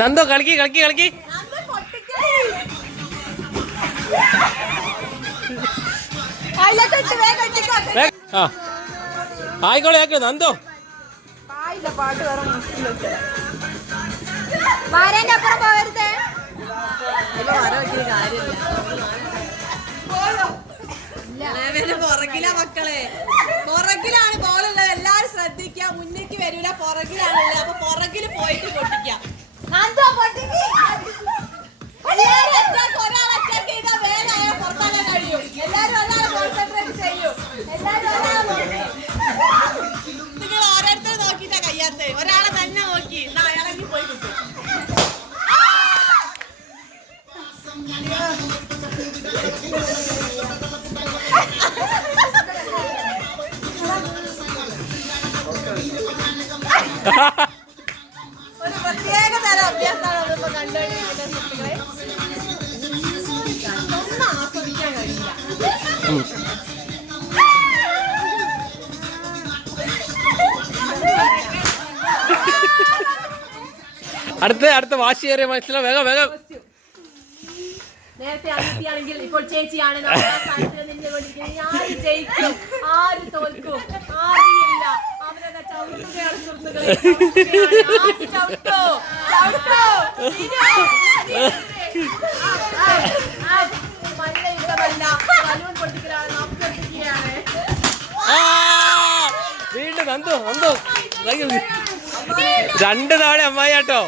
നന്ദോ കളിക്ക് കളിക്ക് കളിക്ക്. ആയിക്കോളെ ആയിക്കോ നന്ദോ. പാട്ട് വേറെ വാരേന്റെ അപ്പുറം പോകരുതേ. പുറകിലാ മക്കളെ, പുറകിലാണ് ബോളുള്ളത്. എല്ലാരും ശ്രദ്ധിക്കുക, മുന്നേക്ക് വരൂല, പുറകിലാണുള്ളത്. അപ്പൊ പുറകില് പോയിട്ട് പൊട്ടിക്കാം. ഒരാൾ അറ്റാക്ക് ചെയ്താൽ വേഗം പുറത്താക്കാൻ കഴിയും. എല്ലാരും ഒരാളെ കോൺസെൻട്രേറ്റ് ചെയ്യും. നിങ്ങൾ ഓരോരുത്തരും നോക്കിട്ടാ കഴിയാത്ത, ഒരാളെ തന്നെ നോക്കി ഇറങ്ങി പോയി കിട്ടും. ഒരു പ്രത്യേക തരം അഭ്യാസമാണ് നമ്മളിപ്പോ കണ്ടുകൊണ്ടിരിക്കുന്ന കുട്ടികളെ. ഒന്നും ആസ്വദിക്കാൻ കഴിയില്ല. അടുത്ത വാശിയേറിയ മനസ്സിലാവും. വേഗം വേഗം. നേരത്തെ അനിയത്തിയാണെങ്കിൽ ഇപ്പോൾ ചേച്ചിയാണ്. ആര് ജയിക്കും ആര് തോൽക്കും അറിയില്ല. അവരൊക്കെ ചവിട്ടുകയാണ് സുഹൃത്തുക്കളെ. മല്ല യുദ്ധമല്ല, ബലൂൺ പൊട്ടിക്കലാണ്. നമുക്ക് പൊട്ടിക്കുകയാണ്. വീണ്ടും നന്ദു നന്ദു 2 തവണ അമ്മായി ആട്ടോ.